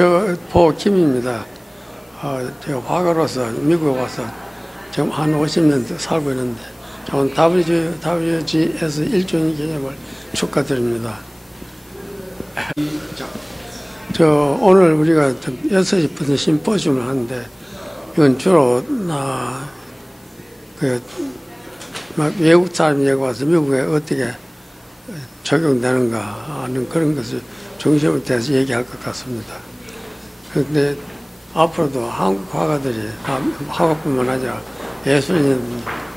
저 포김입니다. 제가 화가로서 미국에 와서 지금 한 50년 살고 있는데 오늘 WGS 1주년 기념을 축하드립니다. 오늘 우리가 6시부터 심포지움을 하는데 이건 주로 막 외국 사람이 여기 와서 미국에 어떻게 적용되는가 하는 그런 것을 중심으로 해서 얘기할 것 같습니다. 그런데 앞으로도 한국 화가들이 화가뿐만 아니라 예술인들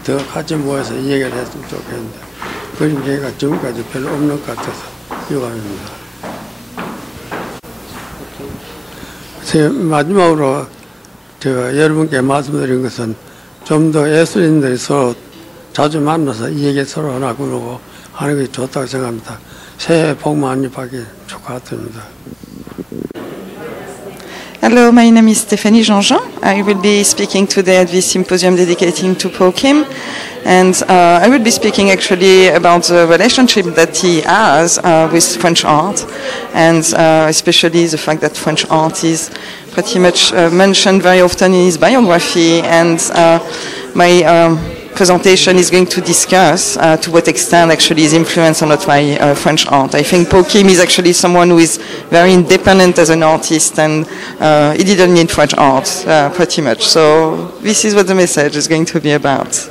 더 같이 모여서 얘기를 했으면 좋겠는데 그런 기회가 지금까지 별로 없는 것 같아서 유감입니다. 마지막으로 제가 여러분께 말씀드린 것은 좀 더 예술인들이 서로 자주 만나서 이 얘기 서로 나누고 하는 것이 좋다고 생각합니다. 새해 복 많이 받기 축하드립니다. Hello, my name is Stéphanie Jean-Jean. I will be speaking today at this symposium dedicated to Paul Kim. And I will be speaking actually about the relationship that he has with French art, and especially the fact that French art is pretty much mentioned very often in his biography. And my presentation is going to discuss to what extent actually his influence on French art. I think Paul Kim is actually someone who is very independent as an artist, and he didn't need French art pretty much. So this is what the message is going to be about.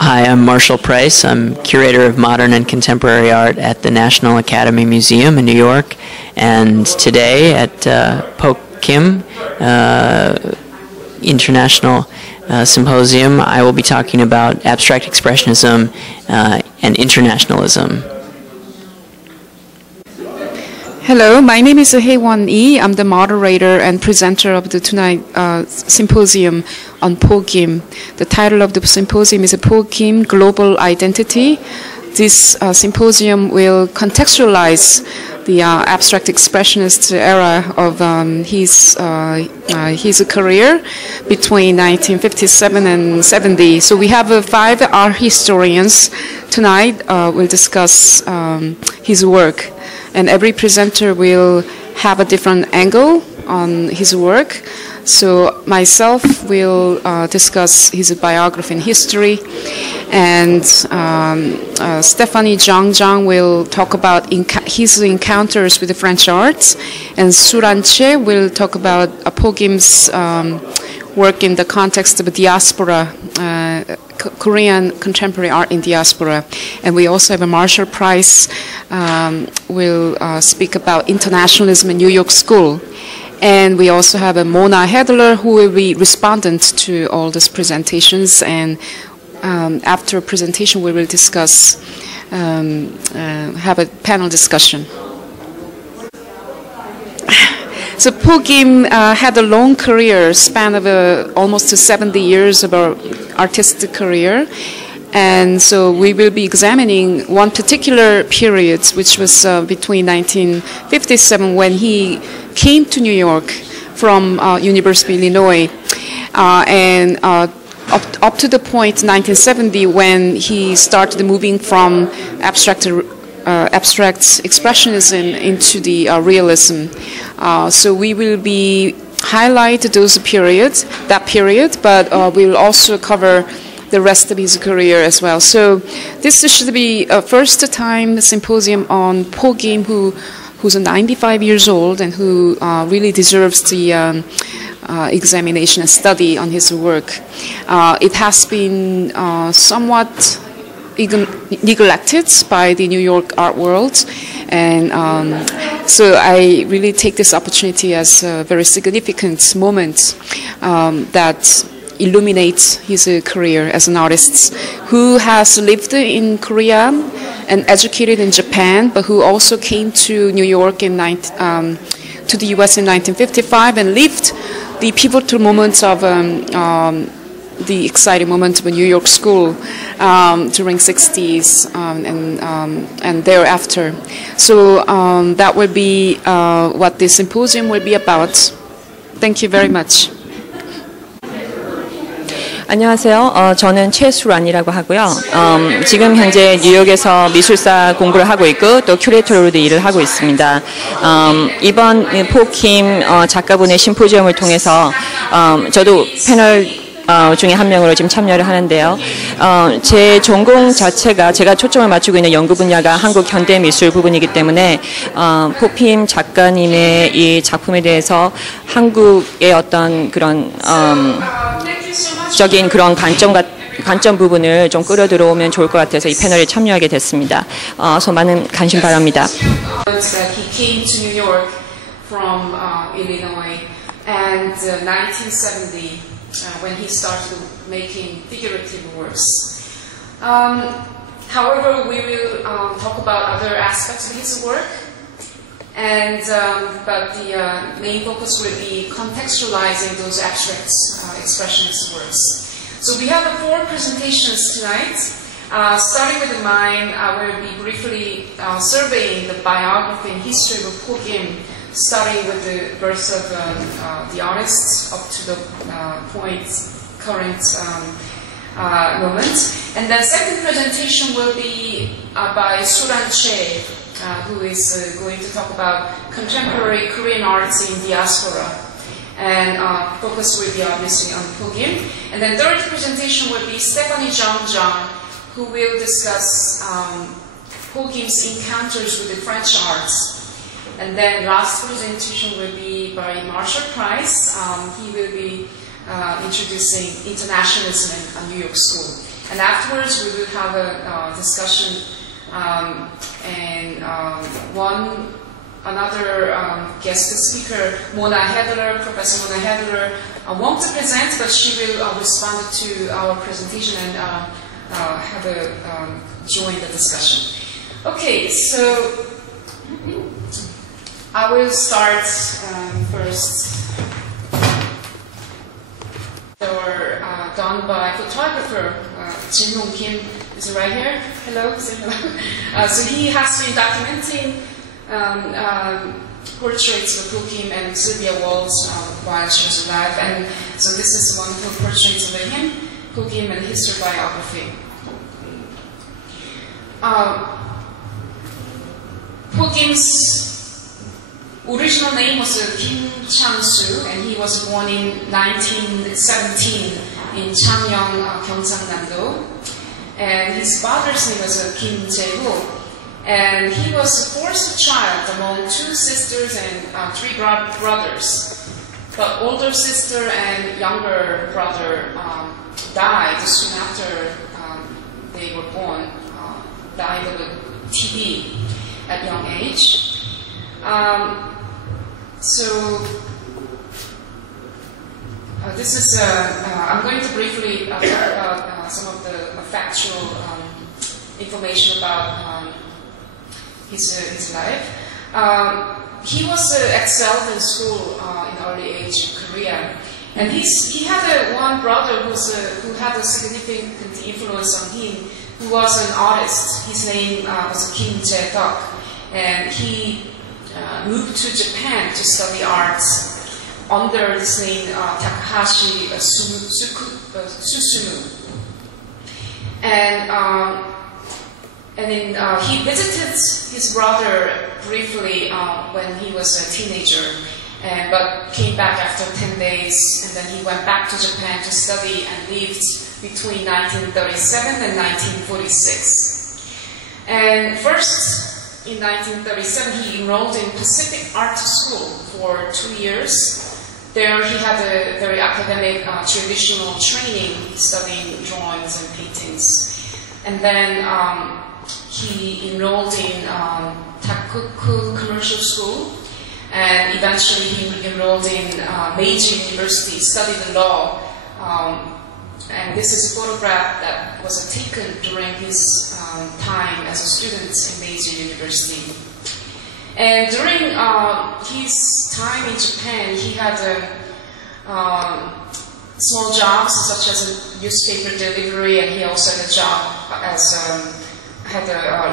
Hi, I'm Marshall Price. I'm curator of modern and contemporary art at the National Academy Museum in New York. And today at Paul Kim International Symposium, I will be talking about abstract expressionism and internationalism. Hello, my name is Hae-won Lee. I'm the moderator and presenter of the tonight symposium on Paul Kim. The title of the symposium is Paul Kim Global Identity. This symposium will contextualize the abstract expressionist era of his career between 1957 and 70. So we have 5 art historians tonight. Will discuss his work. And every presenter will have a different angle on his work. So myself will discuss his biography and history, and Stephanie Zhang will talk about his encounters with the French arts, and Suran Che will talk about Paul Kim's work in the context of diaspora, Korean contemporary art in diaspora. And we also have a Marshall Price will speak about internationalism in New York School. And we also have a Mona Hedler who will be respondent to all these presentations. And after presentation, we will discuss, have a panel discussion. So Paul Kim had a long career, span of almost 70 years of our artistic career. And so we will be examining one particular period, which was between 1957, when he came to New York from University of Illinois, and up to the point 1970, when he started moving from abstract expressionism into the realism. So we will be highlight that period, but we will also cover the rest of his career as well. So this should be a first time symposium on Paul Kim, who's 95 years old and who really deserves the examination and study on his work. It has been somewhat neglected by the New York art world, and so I really take this opportunity as a very significant moment that illuminates his career as an artist who has lived in Korea and educated in Japan, but who also came to New York to the US in 1955 and lived the pivotal moments of the exciting moment of a New York School during 60s and thereafter. So that will be what the symposium will be about. Thank you very much. 안녕하세요. 저는 최수란이라고 하고요. 지금 현재 뉴욕에서 미술사 공부를 하고 있고 또 큐레이터로도 일을 하고 있습니다. 이번 포킴 작가분의 심포지움을 통해서 저도 패널 중에 한 명으로 지금 참여를 하는데요. 제 전공 자체가 제가 초점을 맞추고 있는 연구 분야가 한국 현대미술 부분이기 때문에 포킴 작가님의 이 작품에 대해서 한국의 어떤 그런 적인 그런 관점 부분을 좀 끌어 들어오면 좋을 것 같아서 이 패널에 참여하게 됐습니다. 그래서 많은 관심 바랍니다. He came to New York from Illinois, and 1970 when he started making figurative works. However, we will talk about other aspects of his work. And but the main focus will be contextualizing those abstract expressionist works. So we have 4 presentations tonight. Starting with mine, I will be briefly surveying the biography and history of Pokim, starting with the birth of the artist up to the current moment. And the second presentation will be by Suran Che, who is going to talk about contemporary Korean arts in diaspora. And focus will be obviously on Pokim. And then third presentation will be Stephanie Zhang, who will discuss Pokim's encounters with the French arts. And then last presentation will be by Marshall Price. He will be introducing internationalism in New York School. And afterwards we will have a discussion and another guest speaker, Mona Hedler, Professor Mona Hedler, won't present, but she will respond to our presentation and join the discussion. Okay, so I will start first. They were done by photographer Jin Hong Kim. Is right here. Hello. Say hello. So he has been documenting portraits of Pokim and Sylvia Wald while she was alive, and so this is one of the portraits of him, Pokim and history biography. Pokim's original name was Kim Chang-soo, and he was born in 1917 in Changyong, Gyeongsang-namdo. And his father's name was Kim Jae-ho. And he was the 4th child among 2 sisters and 3 brothers. But older sister and younger brother died soon after they were born, died of TB at young age. This is, I'm going to briefly talk about some of the factual information about his life. He was excelled in school in early age in Korea, and he had one brother who had a significant influence on him, who was an artist. His name was Kim Jae-deok, and he moved to Japan to study arts under this name Takahashi Susumu. And he visited his brother briefly when he was a teenager, but came back after 10 days, and then he went back to Japan to study and lived between 1937 and 1946. And first, in 1937, he enrolled in Pacific Art School for 2 years. There he had a very academic, traditional training, studying drawings and paintings. And then he enrolled in Takuku Commercial School, and eventually he enrolled in Meiji University, studied law. And this is a photograph that was taken during his time as a student in Meiji University. And during his time in Japan, he had small jobs such as a newspaper delivery, and he also had a job as a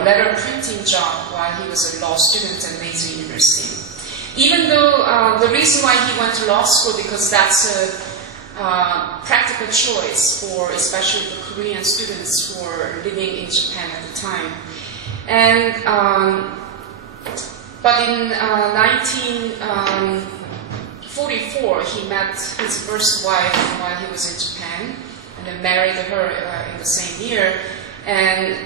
letter printing job while he was a law student at Meiji University. Even though the reason why he went to law school, because that's practical choice for especially the Korean students who were living in Japan at the time. And but in 1944, he met his first wife while he was in Japan, and then married her in the same year. And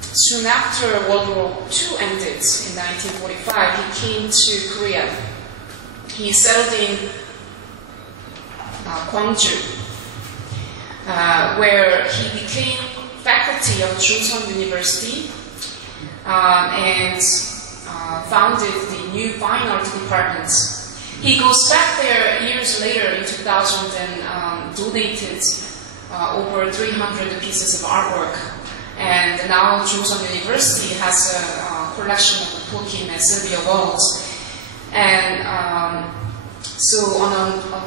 soon after World War II ended in 1945, he came to Korea. He settled in Gwangju, where he became faculty of Joseon University and founded the new fine art department. He goes back there years later in 2000 and donated over 300 pieces of artwork. And now Joseon University has a collection of Paul Kim and Sylvia Walt. And so on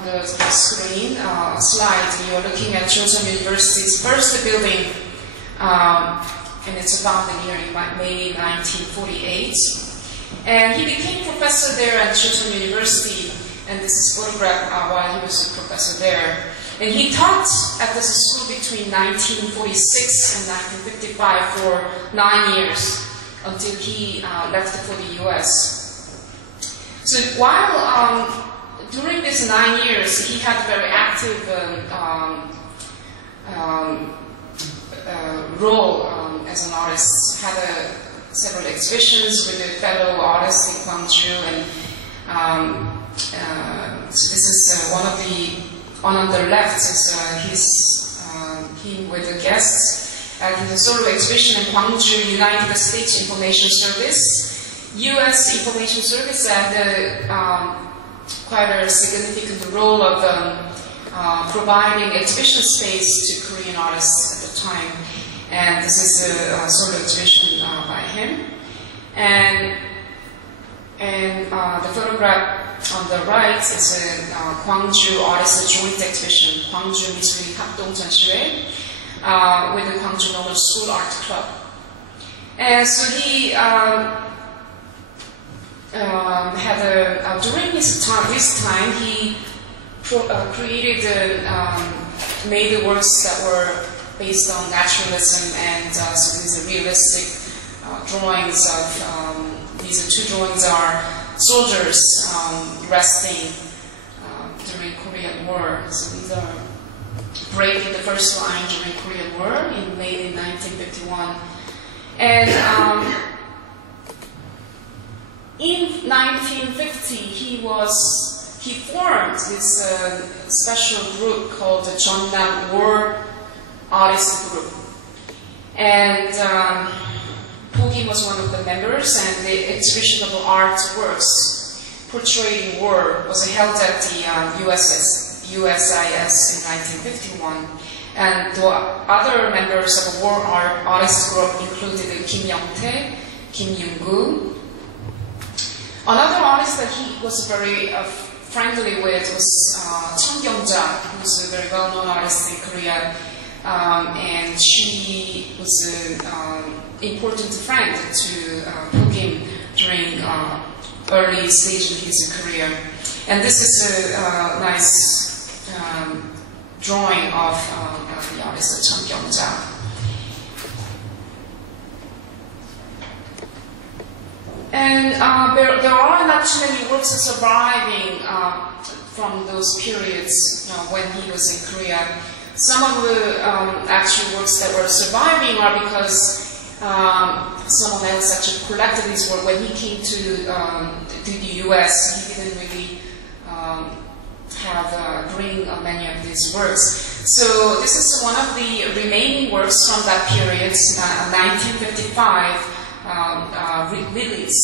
the screen slide, you're looking at Joseon University's first building, and it's founded here in May 1948. And he became professor there at Joseon University, and this is photographed while he was a professor there. And he taught at this school between 1946 and 1955 for 9 years until he left for the US. So while during these 9 years, he had a very active role as an artist. Had several exhibitions with the fellow artists in Gwangju, and so this is one of the. On the left is him with the guests at the solo exhibition in Gwangju United States Information Service. U.S. Information Service had quite a significant role of providing exhibition space to Korean artists at the time. And this is a solo exhibition by him. And the photograph on the right is a Gwangju Artist Joint Exhibition, Gwangju Misuri Kapdong Jeonsi회, with the Gwangju Normal School Art Club. And so he had during this time, he created, made the works that were based on naturalism, and so these are realistic drawings of, these two drawings are soldiers resting during Korean War. So these are breaking the first line during Korean War in May 1951. And in 1950, he formed this special group called the Jeonnam War Artist Group. And Paul Kim was one of the members, and the exhibition of artworks portraying war was held at the USIS in 1951. And the other members of the war artist group included Kim Young-tae, Kim Young-gu. Another artist that he was very friendly with was Chung Kyung-ja, who's a very well-known artist in Korea. And she was an important friend to Paul Kim during early stage of his career. And this is a nice drawing of the artist Chung Kyung-ja. And there are not too many works surviving from those periods when he was in Korea. Some of the actual works that were surviving are because someone else actually collected these works. When he came to the US, he didn't really bring many of these works. So this is one of the remaining works from that period, 1955, Lilies.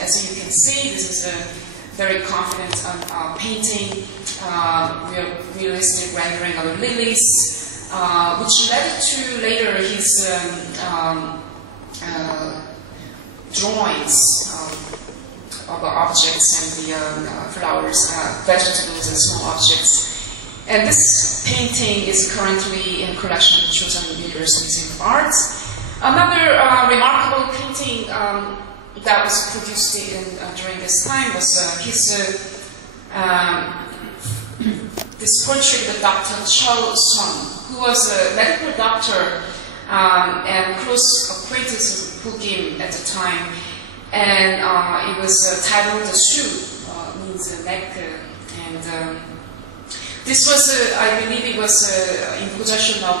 As you can see, this is a very confident painting, realistic rendering of lilies, which led to later his drawings of objects and the flowers, vegetables and small objects. And this painting is currently in collection of Joseon University Museum of Art. Another remarkable painting that was produced during this time was his this portrait of Dr. Cho Sun, who was a medical doctor and close acquaintance with Pukim at the time. And it was titled "The Shoe," means neck. And this was, I believe, it was in possession of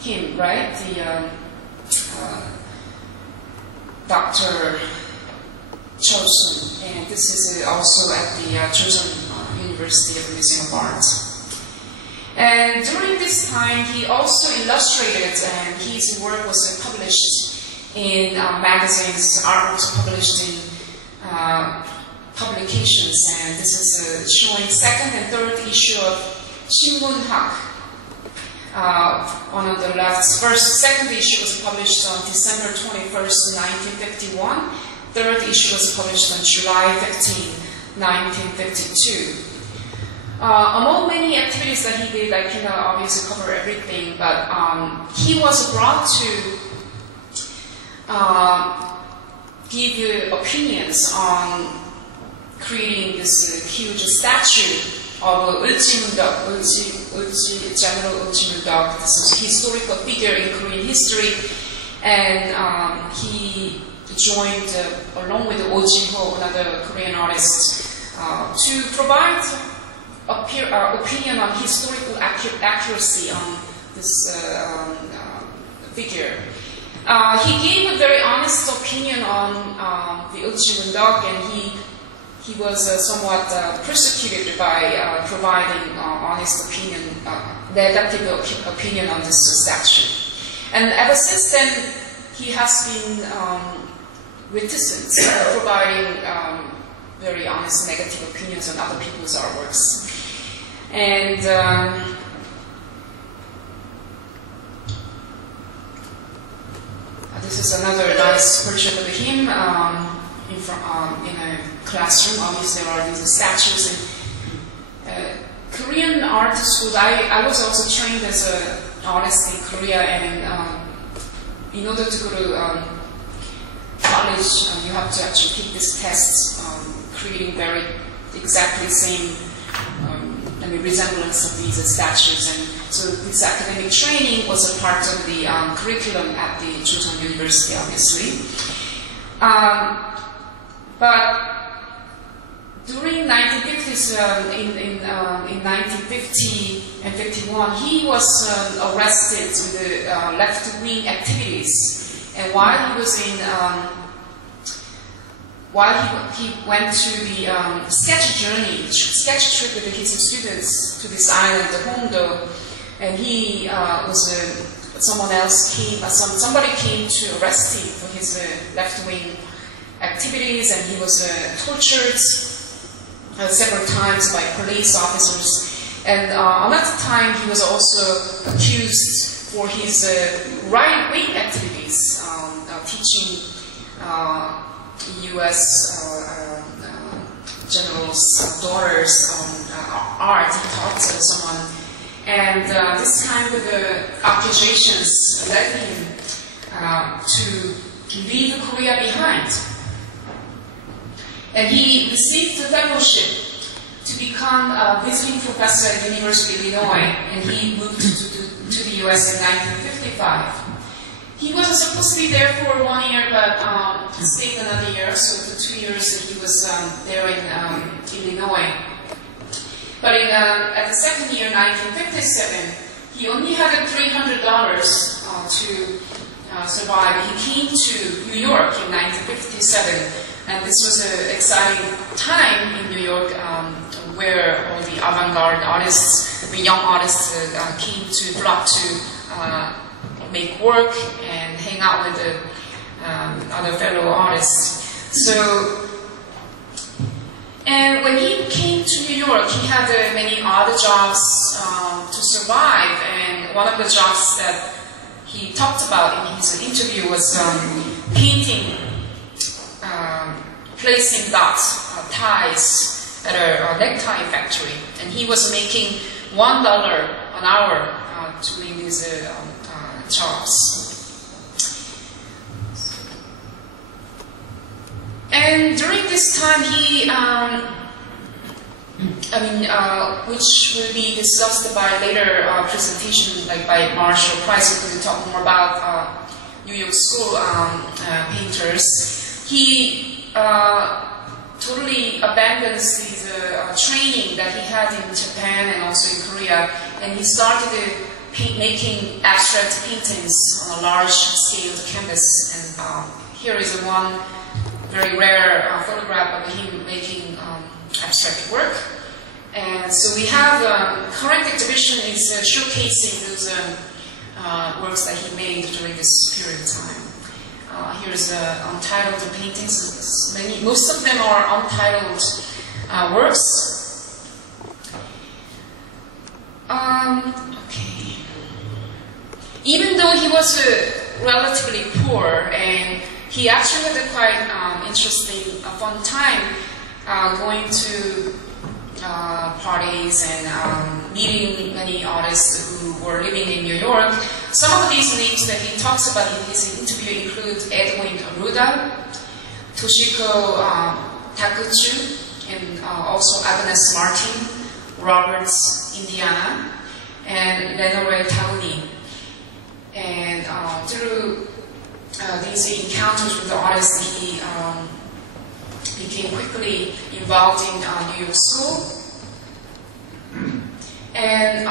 him, right? The Dr. Cho Sun, and this is also at the Joseon University of Museum of Art. And during this time, he also illustrated, and his work was published in magazines, art was published in publications, and this is showing second and third issue of Shinmunhak. On the left, second issue was published on December 21st, 1951. Third issue was published on July 15, 1952. Among many activities that he did, I cannot obviously cover everything, but he was brought to give opinions on creating this huge statue of General Uljimundeok. This is a historical figure in Korean history, and he joined, along with Oh Ji-ho, another Korean artist, to provide opinion on historical accuracy on this figure. He gave a very honest opinion on the Uljimundeok, and he was somewhat persecuted by providing honest opinion, negative opinion on this statue. And ever since then, he has been reticent in providing very honest negative opinions on other people's artworks. And this is another nice portrait of him in a classroom. Obviously, there are these statues in Korean art schools. I was also trained as an artist in Korea, and in order to go to college, you have to actually take this test, creating very exactly same resemblance of these statues. And so this academic training was a part of the curriculum at the Joseon University, obviously. But during 1950s, in 1950 and 51, he was arrested with left-wing activities. And while he was in, he went to the sketch trip with his students to this island, the Hongdo, and he somebody came to arrest him for his left-wing activities, and he was tortured several times by police officers. And another time he was also accused for his right-wing activities, teaching U.S. generals' daughters art. He taught someone, and this kind of accusations led him to leave Korea behind. And he received a fellowship to become a visiting professor at the University of Illinois, and he moved to the U.S. in 1955. He wasn't supposed to be there for 1 year, but stayed another year, so for 2 years he was there in Illinois. But at the second year, 1957, he only had $300 to survive. He came to New York in 1957. And this was an exciting time in New York where all the avant-garde artists, the young artists came to flock to make work and hang out with the other fellow artists. So, and when he came to New York, he had many other jobs to survive. And one of the jobs that he talked about in his interview was painting, placing dots, ties at a necktie factory, and he was making $1 an hour doing these jobs. And during this time, he which will be discussed by later presentation, like by Marshall Price, who will talk more about New York School painters. He totally abandons his training that he had in Japan and also in Korea, and he started making abstract paintings on a large-scale canvas. And here is one very rare photograph of him making abstract work. And so we have current exhibition is showcasing those works that he made during this period of time. Here's untitled paintings. Most of them are untitled works. Okay. Even though he was relatively poor, and he actually had a quite interesting, fun time going to parties and meeting many artists who were living in New York. Some of these names that he talks about in his interview include Edwin Ruda, Toshiko Takuchu, and also Agnes Martin, Roberts Indiana, and Lenore Tauni. And through these encounters with the artists, he became quickly involved in New York School. And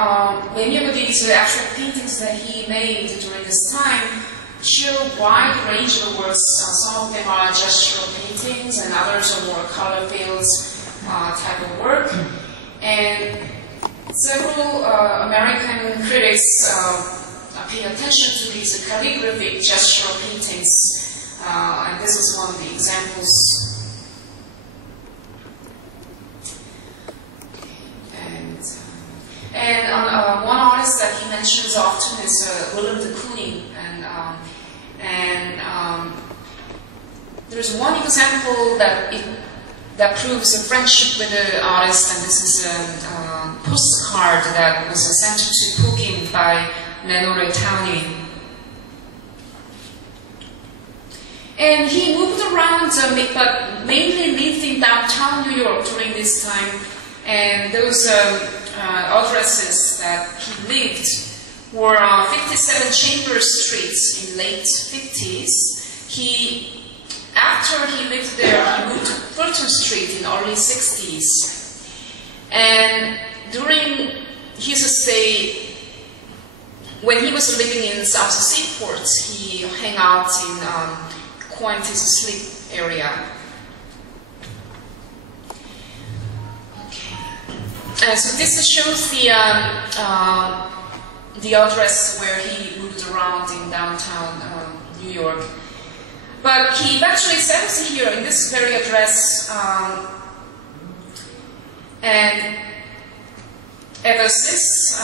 many of these abstract paintings that he made during this time show a wide range of works. Some of them are gestural paintings, and others are more color fields type of work. And several American critics pay attention to these calligraphic gestural paintings, and this is one of the examples. And one artist that he mentions often is Willem de Kooning, and there's one example that proves a friendship with the artist, and this is a postcard that was sent to Pukim by Lenore Tauni. And he moved around, but mainly lived in downtown New York during this time, and those addresses that he lived were 57 Chambers Street in late 50s. After he lived there, he moved to Fulton Street in early 60s. And during his stay, when he was living in South Seaport, he hung out in Quanti's Sleep area. So this shows the address where he moved around in downtown New York. But he eventually settles here in this very address, and ever since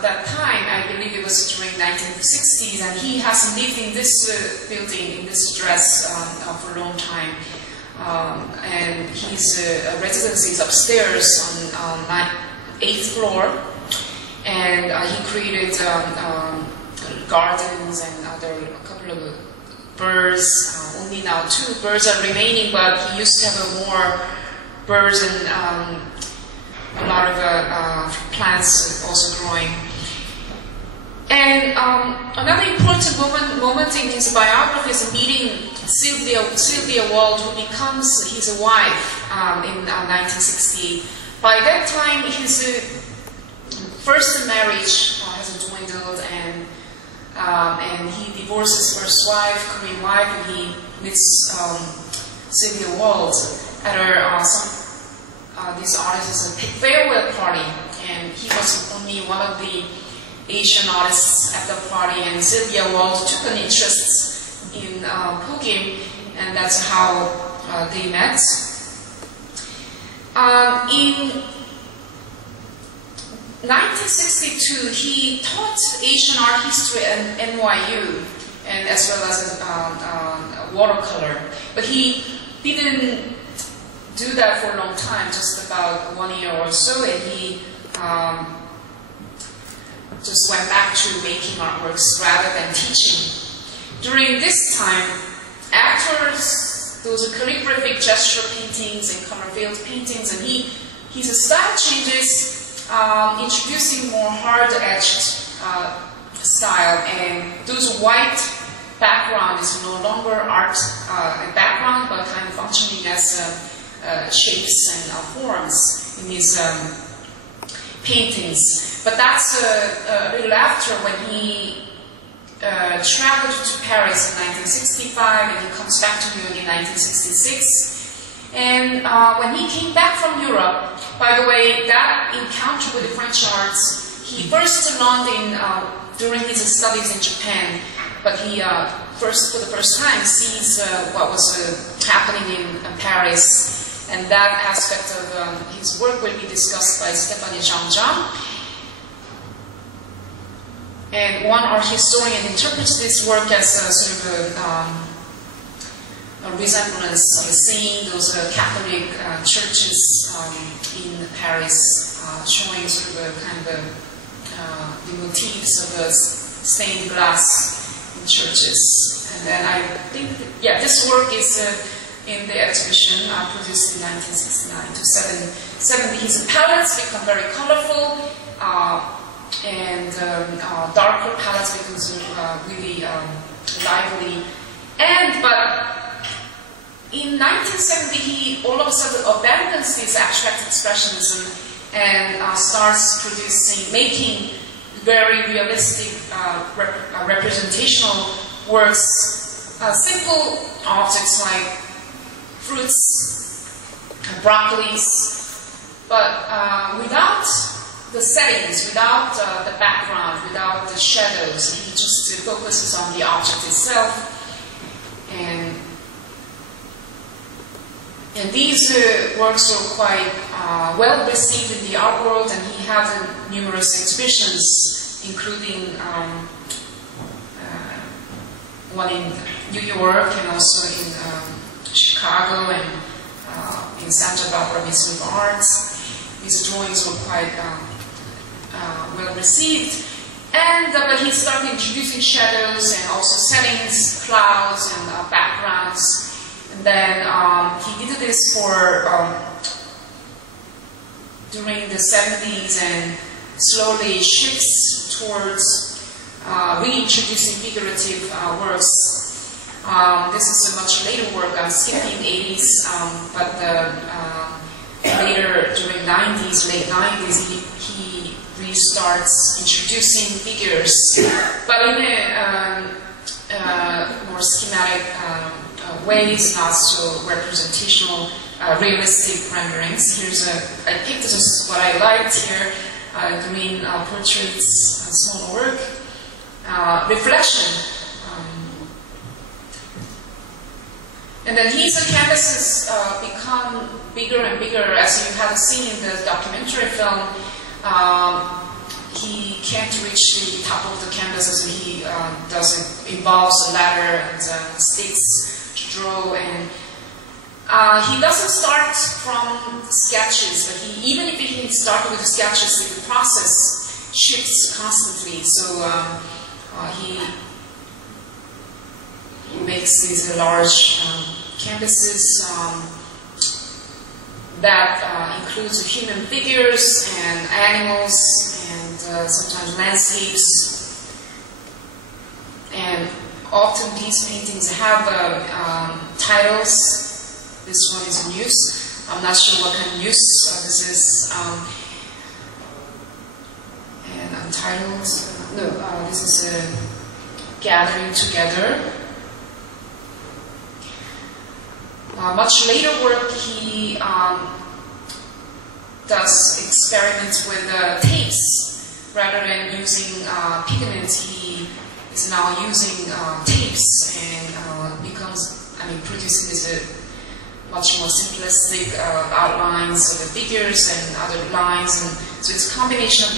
that time, I believe it was during 1960s, and he has lived in this building, in this address for a long time. And his residence is upstairs on 8th floor, and he created gardens and a couple of birds. Only now 2 birds are remaining, but he used to have more birds and a lot of plants also growing. And another important moment in his biography is meeting Sylvia Wald, who becomes his wife in 1960. By that time, his first marriage has dwindled, and he divorces first wife, Korean wife, and he meets Sylvia Wald at her this artist's farewell party, and he was only one of the Asian artists at the party, and Sylvia Wald took an interest in Pukim, and that's how they met. In 1962, he taught Asian art history at NYU, and as well as watercolor. But he didn't do that for a long time, just about 1 year or so, and he just went back to making artworks rather than teaching. During this time, after those calligraphic gesture paintings and color field paintings, and he his style changes, introducing more hard-edged style, and those white background is no longer art background, but kind of functioning as shapes and forms in his paintings. But that's a little after, when he traveled to Paris in 1965, and he comes back to New York in 1966. And when he came back from Europe, by the way, that encounter with the French arts, he first learned during his studies in Japan, but he for the first time sees what was happening in Paris, and that aspect of his work will be discussed by Stephanie Zhang. And one art historian interprets this work as sort of a resemblance of seeing those Catholic churches in Paris, showing sort of kind of the motifs of the stained glass in churches. And then I think, this work is in the exhibition produced in 1969 to 70. His palettes become very colorful, and darker palettes becomes really lively. But in 1970, he all of a sudden abandons this abstract expressionism and starts making very realistic representational works, simple objects like fruits, broccolis, but without the settings, without the background, without the shadows. He just focuses on the object itself. And these works were quite well received in the art world, and he had numerous exhibitions, including one in New York and also in Chicago and in Santa Barbara Museum of Arts. His drawings were quite well received, but he started introducing shadows and also settings, clouds and backgrounds. And then he did this for during the 70s, and slowly shifts towards reintroducing figurative works. This is a much later work. I'm skipping 80s, but later during 90s, late 90s, he restarts introducing figures, but in a more schematic ways, not so representational, realistic renderings. I picked just what I liked here, green portraits, small work, reflection. And then his canvases become bigger and bigger, as you have seen in the documentary film. He can't reach the top of the canvases, and he involves a ladder and sticks to draw. And he doesn't start from sketches, but even if he started with the sketches, the process shifts constantly. So he makes these large canvases that includes human figures and animals and sometimes landscapes. And often these paintings have titles. This one is in use. I'm not sure what kind of use this is. And untitled. This is a gathering together. Much later work, he does experiments with tapes. Rather than using pigments, he is now using tapes, and producing this much more simplistic outlines of the figures and other lines. And so it's a combination of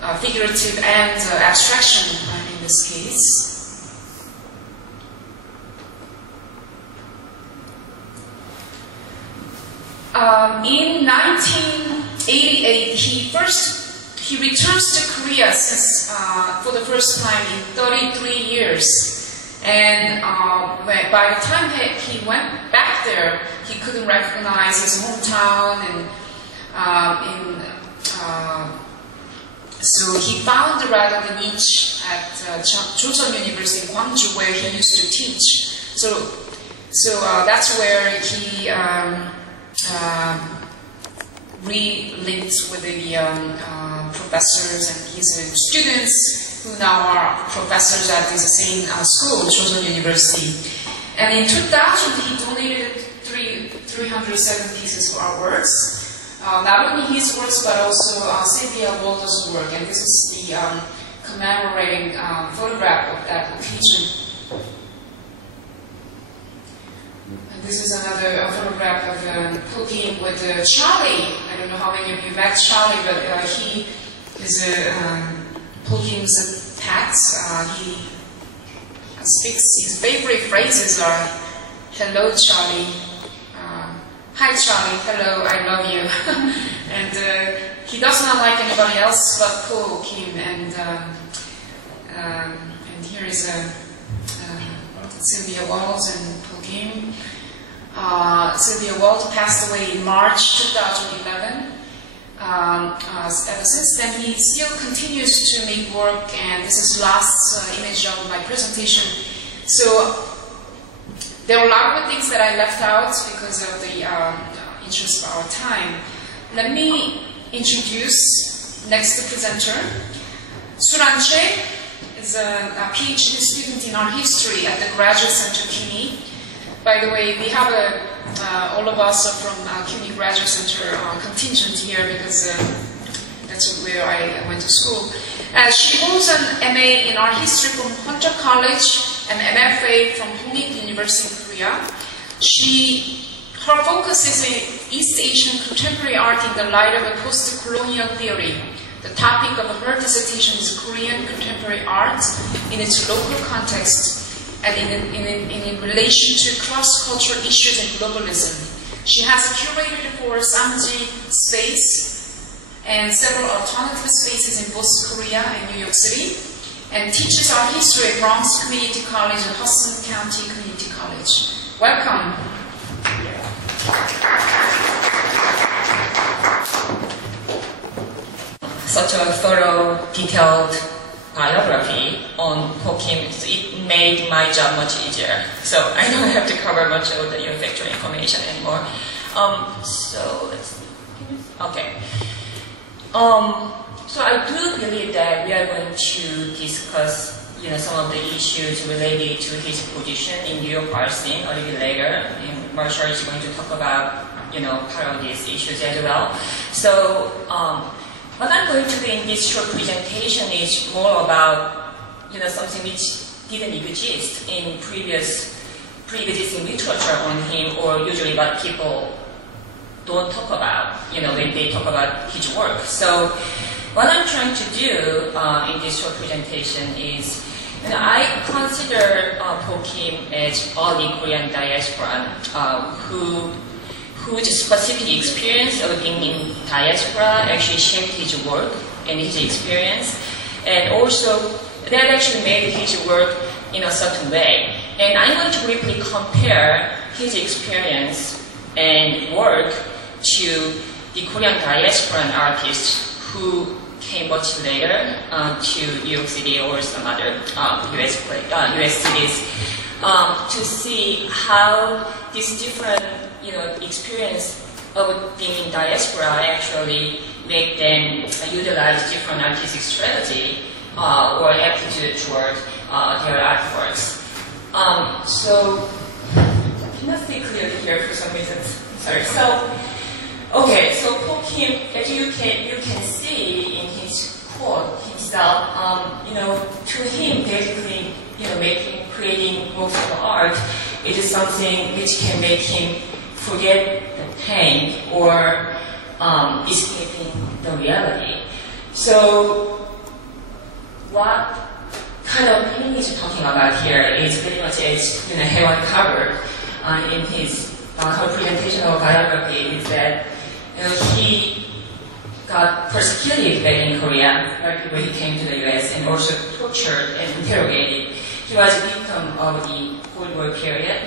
the figurative and abstraction in this case. In 1988, he returns to Korea for the first time in 33 years, And by the time he went back there, he couldn't recognize his hometown, and so he found rather the niche at Joseon University in Gwangju, where he used to teach. So that's where he re-linked with the professors and his students, who now are professors at the same school, Joseon University. And in 2000, he donated 307 pieces of artworks. Not only his works, but also Sylvia Walter's work. And this is the commemorating photograph of that occasion. And this is another photograph of Pokim with Charlie. I don't know how many of you met Charlie, but he is Pokim's pet. He speaks, his favorite phrases are, "Hello, Charlie." "Hi, Charlie. Hello, I love you." And he does not like anybody else but Po Kim. And here is Sylvia Walt and Po Kim. Sylvia Walt passed away in March 2011. Ever since then, he still continues to make work, and this is the last image of my presentation. So there are a lot of things that I left out because of the interest of our time. Let me introduce next presenter. Suran Che is a PhD student in art history at the Graduate Center CUNY. By the way, we have all of us are from CUNY Graduate Center contingent here because that's where I went to school. She holds an MA in art history from Hunter College and MFA from Hongik University in Korea. Her focus is in East Asian contemporary art in the light of a post-colonial theory. The topic of her dissertation is Korean contemporary art in its local context and in relation to cross-cultural issues and globalism. She has curated for Samji Space and several alternative spaces in both Korea and New York City, and teaches art history at Bronx Community College and Hudson County Community College. Welcome. Such a thorough, detailed biography on Pokim, it made my job much easier. So I don't have to cover much of the factual information anymore. So let's see. Okay. So I do believe that we are going to discuss, some of the issues related to his position in New York art scene a little bit later. And Marshall is going to talk about, part of these issues as well. So what I'm going to do in this short presentation is more about, something which didn't exist in pre-existing literature on him, or usually what people don't talk about, when they talk about his work. So what I'm trying to do in this short presentation is, I consider Pokim as early Korean diaspora whose specific experience of being in diaspora actually shaped his work and his experience, and also that actually made his work in a certain way. And I'm going to briefly compare his experience and work to the Korean diasporan artists who came much later to New York City or some other US cities to see how this different experience of being in diaspora actually make them utilize different artistic strategy or aptitude toward their artworks. So nothing clear here for some reason. Sorry. So Pokim, as you can see in his quote himself, to him basically, creating works of art, it is something which can make him forget the pain or escaping the reality. So what kind of pain he's talking about here is pretty much as Haewon covered in his presentation of biography, is that he got persecuted back in Korea right when he came to the US, and also tortured and interrogated. he was a victim of the Cold War period.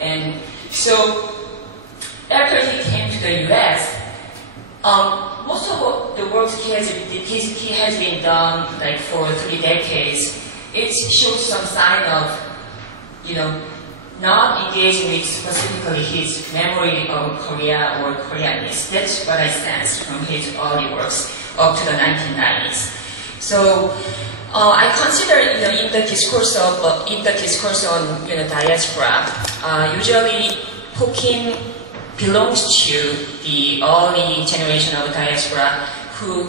And so after he came to the US, most of the work he has been done like for 3 decades, it shows some sign of, not engaging with specifically his memory of Korea or Koreanness. That's what I sensed from his early works up to the 1990s. So I consider, in the discourse on diaspora, usually Po Kim belongs to the early generation of diaspora who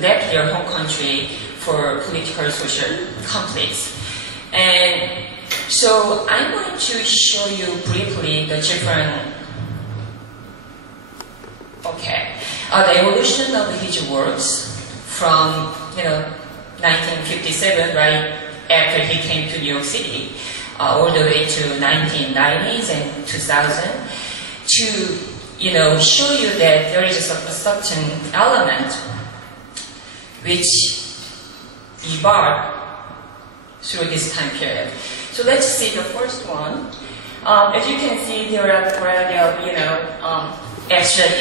left their home country for political social conflicts. And so I'm going to show you briefly the different, the evolution of his works from, 1957, right after he came to New York City, all the way to 1990s and 2000, to, show you that there is a certain element which evolved through this time period. So let's see the first one. As you can see, there are a variety of, abstract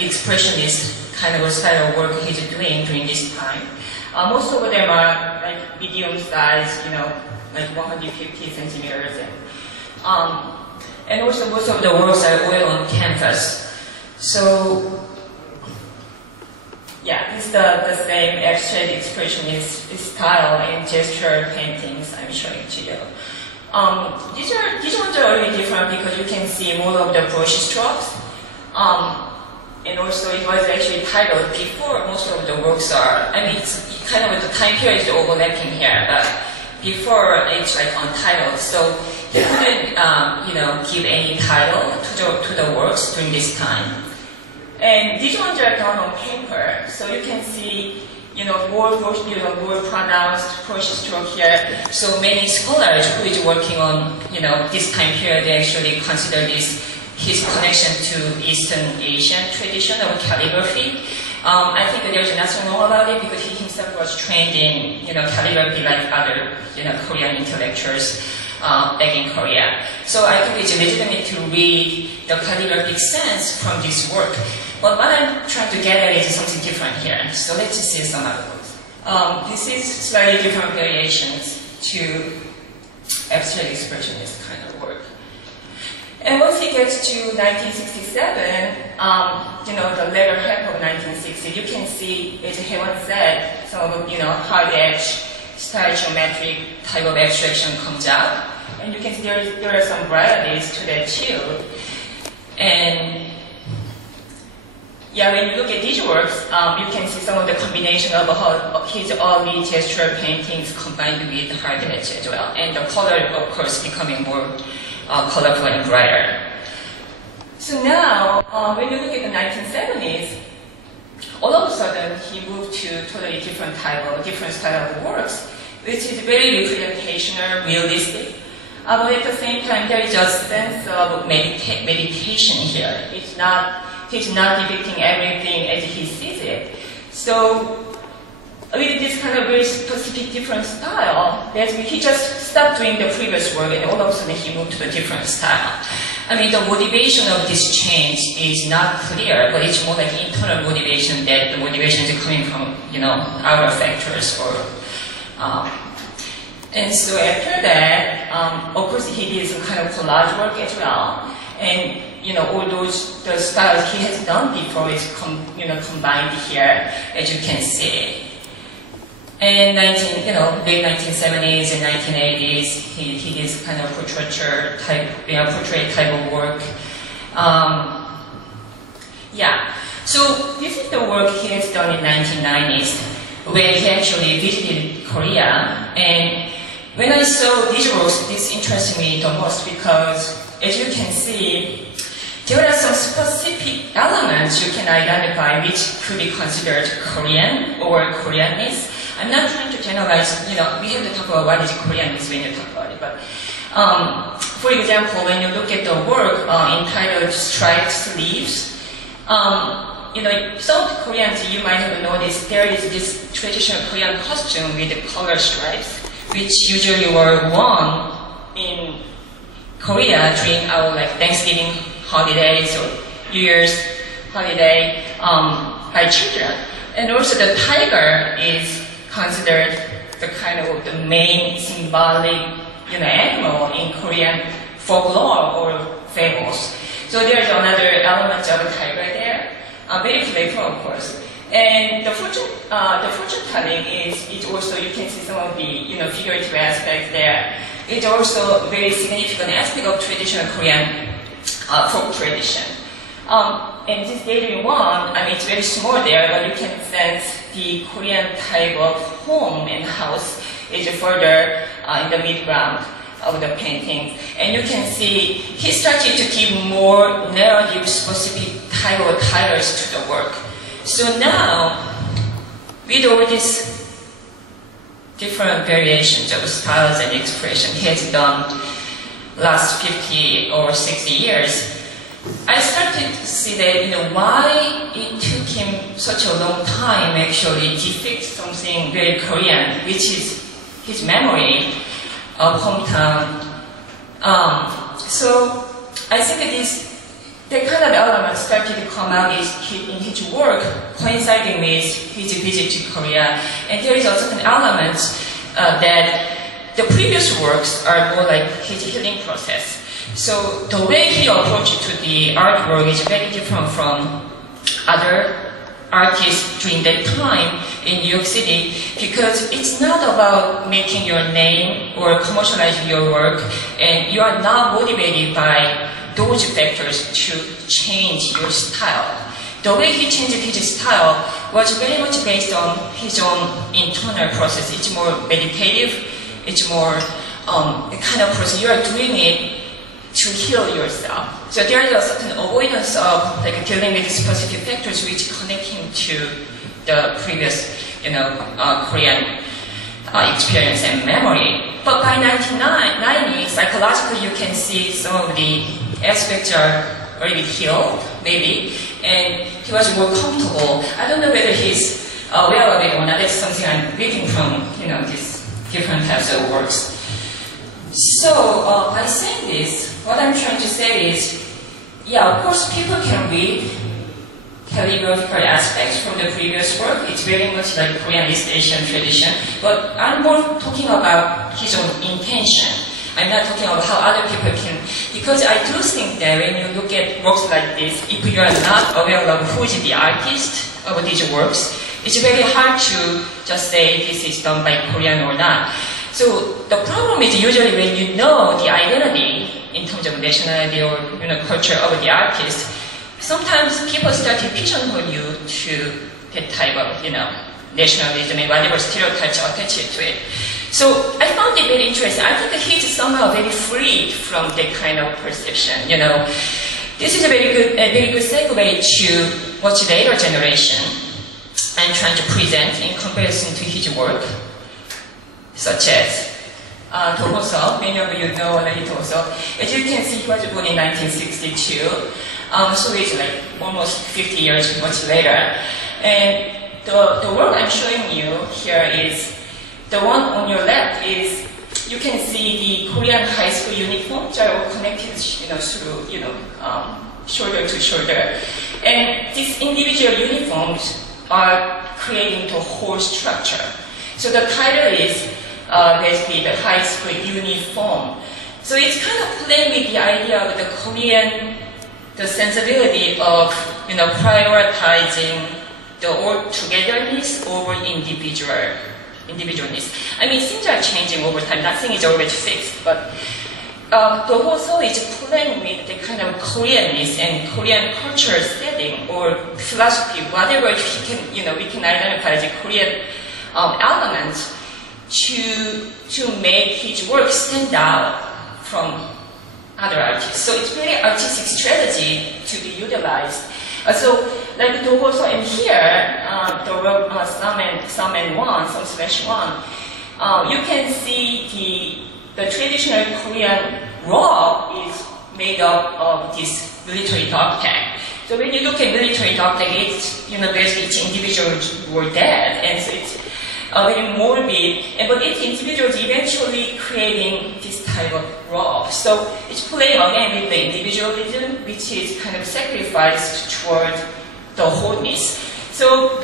expressionist kind of a style of work he's doing during this time. Most of them are like medium size, like 150 centimeters. And also most of the works are oil on canvas. So, yeah, it's the same abstract expressionist style in gesture paintings I'm showing to you. These ones are really different because you can see more of the brush strokes. And also it was actually titled before most of the works are, it's kind of the time period is overlapping here, but before it's like untitled. So he couldn't, give any title to the works during this time. And these ones are done on paper, so you can see, more pronounced brush stroke here. So many scholars who is working on, this time period, they actually consider this his connection to Eastern Asian tradition of calligraphy. I think that there's nothing wrong about it because he himself was trained in, calligraphy like other, Korean intellectuals back in Korea. So I think it's legitimate to read the calligraphic sense from this work. But what I'm trying to get at is something different here. So let's see some other works. This is slightly different variations to abstract expressionist kind of work. And once he gets to 1967, the latter half of 1960, you can see, as Haewon said, some of, hard edge style geometric type of abstraction comes out. And you can see there are some varieties to that too. And yeah, when you look at these works, you can see some of the combination of his early gestural paintings combined with hard edge as well. And the color, of course, becoming more colorful and brighter. So now, when you look at the 1970s, all of a sudden he moved to totally different style of works, which is very representational, realistic. But at the same time, there is a sense of meditation here. He's not depicting everything as he sees it. So with this kind of very specific different style, he just stopped doing the previous work and all of a sudden he moved to a different style. The motivation of this change is not clear, but it's more like internal motivation that the motivation is coming from, outer factors and so after that, of course he did some kind of collage work as well. And, all the styles he has done before is combined here, as you can see. And late 1970s and 1980s, he did kind of portrait type of work. So this is the work he has done in 1990s, where he actually visited Korea. And when I saw these works, this interested me the most because, as you can see, there are some specific elements you can identify which could be considered Korean or Koreanness. I'm not trying to generalize, we have to talk about what is Koreanness when you talk about it, but for example, when you look at the work entitled Striped Sleeves, South Koreans, you might have noticed there is this traditional Korean costume with the color stripes. which usually were worn in Korea during our like Thanksgiving holidays or New Year's holiday by children. And also the tiger is considered the kind of the main symbolic animal in Korean folklore or fables. So there's another element of a tiger there, very playful of course. And the fortune telling is also, you can see some of the figurative aspects there. It's also a very significant aspect of traditional Korean folk tradition. And this dating one, it's very small there, but you can sense the Korean type of home and house is further in the midground of the painting. And you can see he started to give more narrative specific type of titles to the work. So now, with all these different variations of styles and expression he has done last 50 or 60 years, I started to see that, why it took him such a long time actually depict something very Korean, which is his memory of hometown. So I think that kind of element started to come out in his work, coinciding with his visit to Korea. And there is a certain element that the previous works are more like his healing process. So the way he approached to the artwork is very different from other artists during that time in New York City, because it's not about making your name or commercializing your work, and you are not motivated by those factors to change your style. The way he changed his style was very much based on his own internal process. It's more meditative, it's more a kind of process. You are doing it to heal yourself. So there is a certain avoidance of dealing with specific factors which connect him to the previous, Korean experience and memory. But by 1990, psychologically you can see some of the aspects are already healed, maybe, and he was more comfortable. I don't know whether he's aware of it or not. That's something I'm reading from, these different types of works. So by saying this, what I'm trying to say is, yeah, of course people can read calligraphical aspects from the previous work. It's very much like Korean East Asian tradition, but I'm more talking about his own intention. I'm not talking about how other people can, because I do think that when you look at works like this, if you are not aware of who is the artist of these works, it's very hard to just say this is done by Korean or not. So the problem is usually when you know the identity in terms of nationality or culture of the artist, sometimes people start to pigeonhole you to that type of nationalism and whatever stereotypes attached to it. So I found it very interesting. I think he's somehow very free from that kind of perception. This is a very good segue to what the later generation I'm trying to present in comparison to his work, such as Tohoso. Many of you know Tohoso. As you can see, he was born in 1962, so it's like almost 50 years much later. And the work I'm showing you here is the one on your left is, you can see the Korean high school uniforms are all connected, through, shoulder to shoulder. And these individual uniforms are creating the whole structure. So the title is basically the high school uniform. So it's kind of playing with the idea of the Korean, the sensibility of, prioritizing the all-togetherness over individualness. Things are changing over time. Nothing is always fixed, but the whole soul is playing with the kind of Koreanness and Korean cultural setting or philosophy, whatever we can identify as a Korean element to make his work stand out from other artists. So it's really artistic strategy to be utilized. So like the also in here, the work Some and One, you can see the traditional Korean robe is made up of this military dog tag. So when you look at military dog tag, it's basically each individual were dead, and so very morbid, but each individual is eventually creating this type of role. So it's playing again with the individualism, which is kind of sacrificed toward the wholeness. So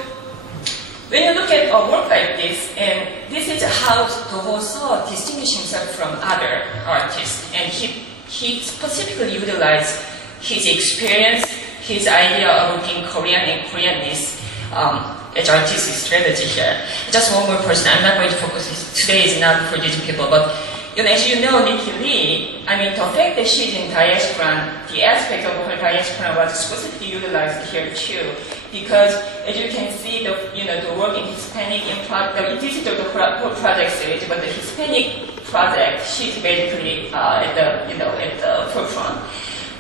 when you look at a work like this, and this is how Toho saw distinguish himself from other artists, and he specifically utilized his experience, his idea of being Korean and Koreanness as artistic strategy here. Just one more person, I'm not going to focus, today is not for these people, but as you know, Nikki Lee, I mean, the fact that she's in diaspora, the aspect of her diaspora was specifically utilized here too. Because as you can see, the work in Hispanic, this is the whole project series, but the Hispanic project, she's basically at the forefront.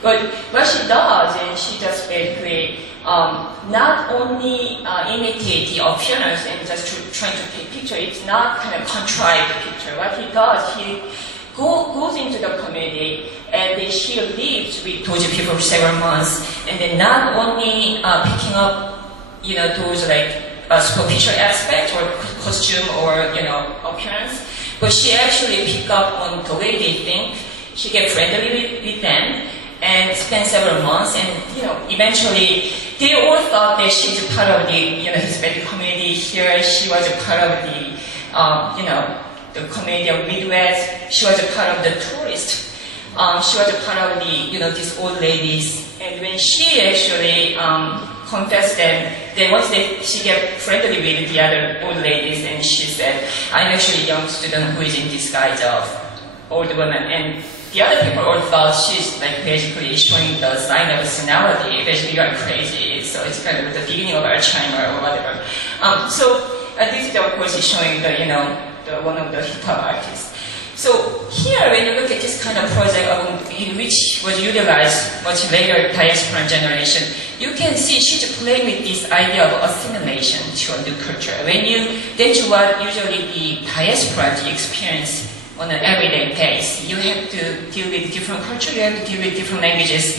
But what she does is she just basically not only imitate the appearance and just trying to take picture. It's not kind of contrived picture. What he does, he goes into the community and then she lives with those people for several months, and then not only picking up those like superficial aspects or costume or appearance, but she actually pick up on the way they think. She get friendly with them and spend several months, and eventually they all thought that she's a part of the Hispanic community here. She was a part of the the community of Midwest. She was a part of the tourists. She was a part of the these old ladies. And when she actually confessed them, then once she get friendly with the other old ladies, and she said, "I'm actually a young student who is in disguise of old woman." And the other people all thought she's like basically showing the sign of senility. Basically, you are crazy. So it's kind of the beginning of Alzheimer or whatever. This is of course is showing the one of the hip hop artists. So here, when you look at this kind of project which was utilized much later diaspora generation, you can see she's playing with this idea of assimilation to a new culture. That's what usually the diaspora experience on an everyday basis. You have to deal with different culture, you have to deal with different languages,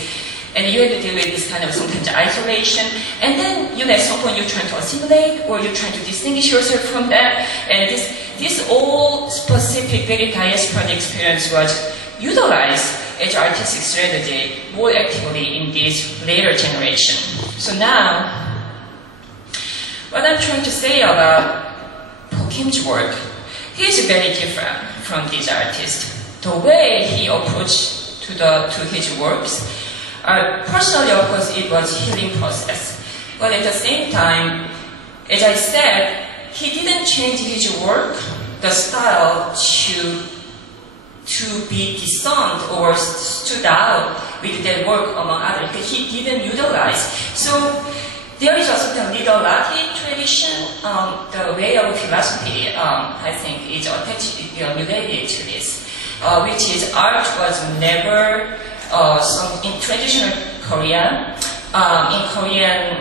and you have to deal with this kind of sometimes isolation. And then, at some point you're trying to assimilate, or you're trying to distinguish yourself from that. And this all specific, very diaspora experience was utilized as artistic strategy more actively in this later generation. So now, what I'm trying to say about Po Kim's work, he's very different from these artists. The way he approached to his works, personally, of course, it was healing process. But at the same time, as I said, he didn't change his work, the style, to be discerned or stood out with that work among others, because he didn't utilize. So there is also the literati tradition, the way of philosophy, I think, is attached, related to this, which is art was never in traditional Korea. In Korean,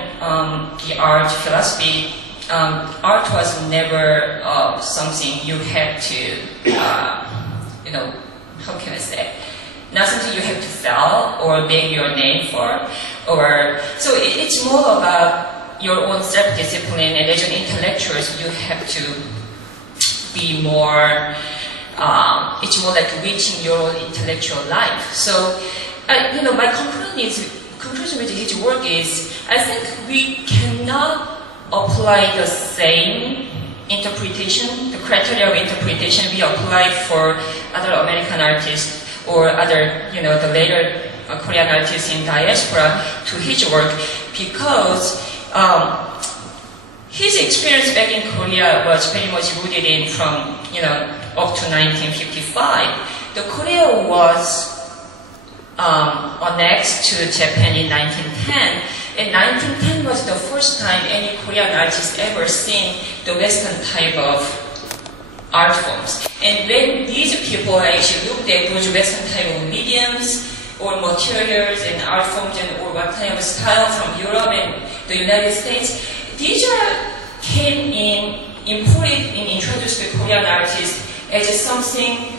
the art philosophy, art was never something you have to, how can I say? Not something you have to sell or make your name for, so it's more about your own self-discipline, and as an intellectual, you have to be more. It's more like reaching your own intellectual life. So, my conclusion with his work is, I think we cannot apply the same interpretation, the criteria of interpretation we applied for other American artists or other, the later Korean artists in diaspora to his work, because his experience back in Korea was very much rooted in from, up to 1955. The Korea was annexed to Japan in 1910. And 1910 was the first time any Korean artist ever seen the Western type of art forms. And when these people actually looked at those Western type of mediums or materials and art forms and or what kind of style from Europe and the United States, these came in, imported and introduced to Korean artists as something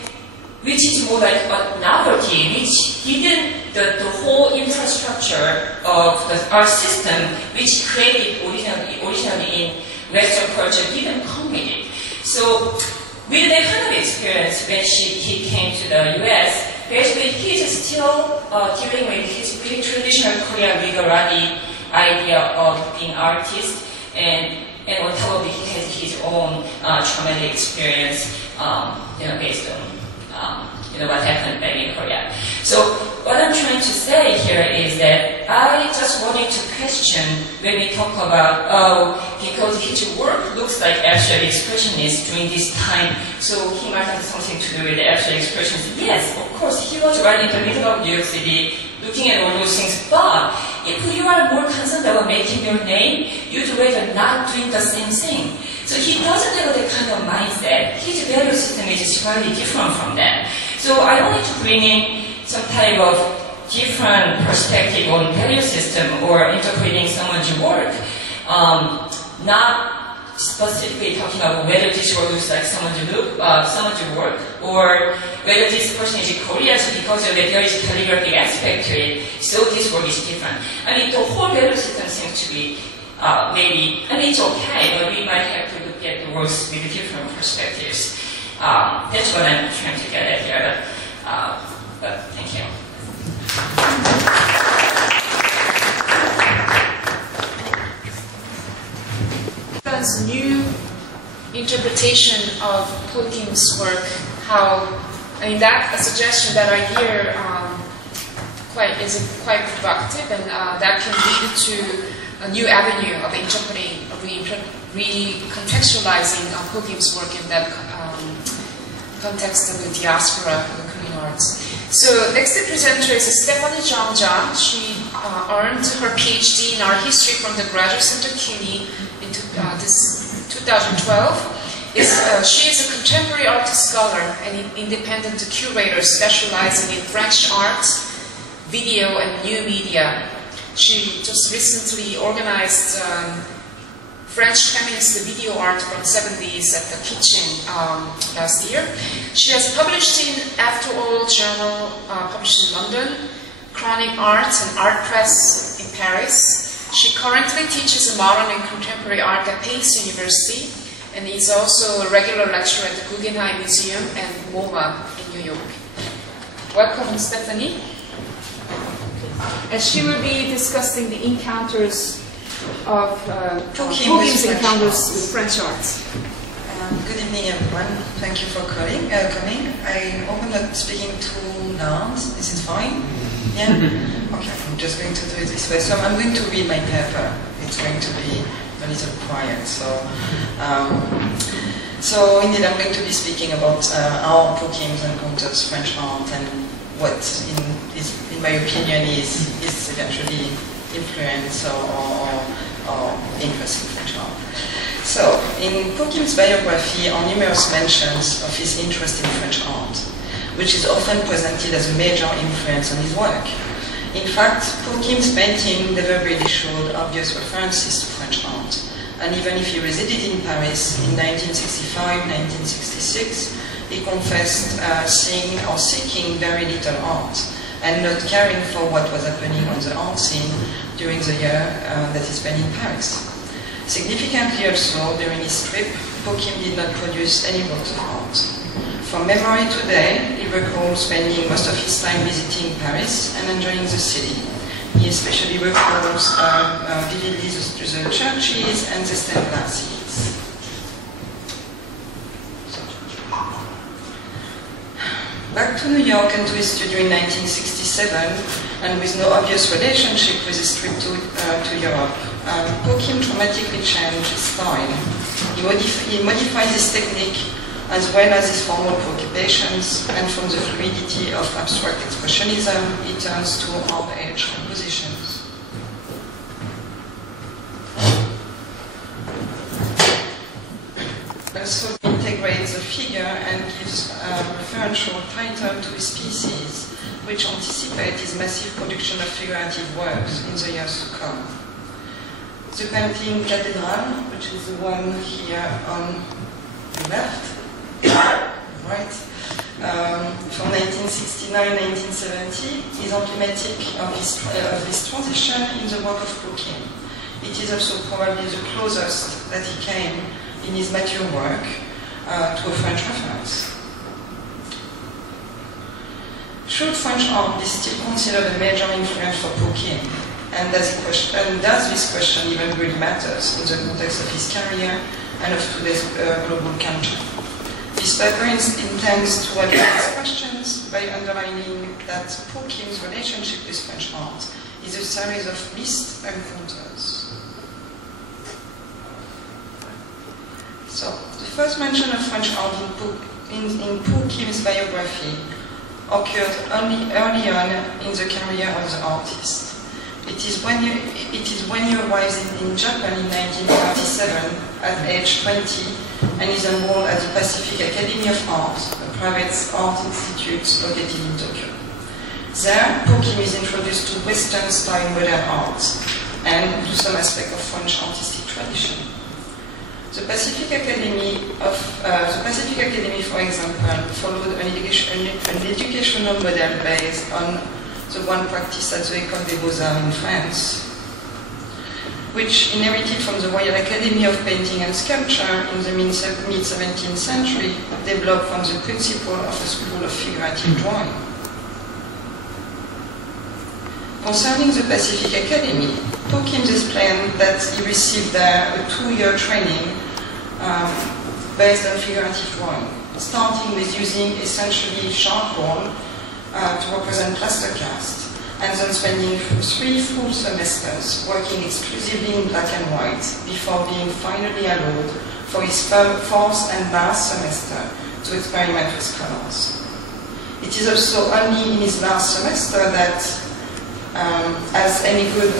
which is more like a novelty, which didn't, the whole infrastructure of the art system, which created originally in Western culture, didn't come with it. So with that kind of experience, when he came to the US, basically he's still dealing with his pretty traditional Korean Rigorati idea of being artist, and on top of it, he has his own traumatic experience, based on what happened back in Korea. So what I'm trying to say here is that I just wanted to question when we talk about, because his work looks like abstract expressionist during this time, so he might have something to do with the abstract expressionist. Yes, of course, he was right in the middle of New York City, looking at all those things, but if you are more concerned about making your name, you'd rather not doing the same thing. So he doesn't have that kind of mindset. His value system is slightly different from that. So I wanted to bring in some type of different perspective on value system or interpreting someone's work. Not specifically talking about whether this work looks like someone's work, or whether this person is Korean, so because of it there is calligraphic aspect to it, so this work is different. I mean, the whole value system seems to be maybe, I mean, it's okay, but we might have to look at the works with different perspectives. That's what I'm trying to get at here, but thank you. New interpretation of Paul Kim's work, that a suggestion that I hear is quite provocative, and that can lead to a new avenue of interpreting, recontextualizing Paul Kim's work in that context of the diaspora of the Korean arts. So next presenter is Stephanie Zhang. She earned her PhD in art history from the Graduate Center CUNY in 2012. She is a contemporary art scholar and an independent curator specializing in French art, video, and new media. She just recently organized French feminist video art from the 70s at the Kitchen last year. She has published in After All Journal, published in London, Chronic Art and Art Press in Paris. She currently teaches modern and contemporary art at Pace University, and is also a regular lecturer at the Guggenheim Museum and MoMA in New York. Welcome, Stephanie. And she will be discussing the encounters of Paul Kim's encounters with French art. Good evening, everyone. Thank you for coming. I hope I'm not speaking too loud. Is it fine? Yeah? Okay, I'm just going to do it this way. So I'm going to read my paper. It's going to be a little quiet. So indeed, I'm going to be speaking about how Paul Kim encounters French art and what, in my opinion, is eventually influence or interest in French art. So, in Paul Kim's biography are numerous mentions of his interest in French art, which is often presented as a major influence on his work. In fact, Paul Kim's painting never really showed obvious references to French art, and even if he resided in Paris in 1965-1966, he confessed seeing or seeking very little art, and not caring for what was happening on the art scene during the year that he spent in Paris. Significantly also, during his trip, Paul Kim did not produce any works of art. From memory today, he recalls spending most of his time visiting Paris and enjoying the city. He especially recalls vividly the churches and the stained glass seats. Back to New York and to his studio in 1967, and with no obvious relationship with his trip to Europe, Paul Kim dramatically changed his style. He modified his technique as well as his formal preoccupations, and from the fluidity of abstract expressionism, he turns to hard-edged compositions. Also integrates the figure and gives a referential title to his pieces, which anticipate his massive production of figurative works in the years to come. The painting Cathedral, which is the one here on the left, right, from 1969-1970, is emblematic of this transition in the work of Paul Kim. It is also probably the closest that he came in his mature work to a French reference. Should French art be still considered a major influence for Paul Kim? And does this question even really matters in the context of his career and of today's global culture? This paper intends to address these questions by underlining that Paul Kim's relationship with French art is a series of missed encounters. So, the first mention of French art in Paul Kim's biography occurred only early on in the career of the artist. It is when he arrives in Japan in 1937 at age 20 and is enrolled at the Pacific Academy of Art, a private art institute located in Tokyo. There, Paul Kim is introduced to Western-style modern art and to some aspect of French artistic tradition. The Pacific Academy, for example, followed an educational model based on the one practiced at the École des Beaux-Arts in France, which inherited from the Royal Academy of Painting and Sculpture in the mid-17th century, developed from the principle of a school of figurative drawing. Concerning the Pacific Academy, Paul Kim explained that he received there a 2-year training based on figurative drawing, starting with using essentially charcoal to represent plaster cast, and then spending 3 full semesters working exclusively in black and white before being finally allowed for his fourth and last semester to experiment with colors. It is also only in his last semester that, as any good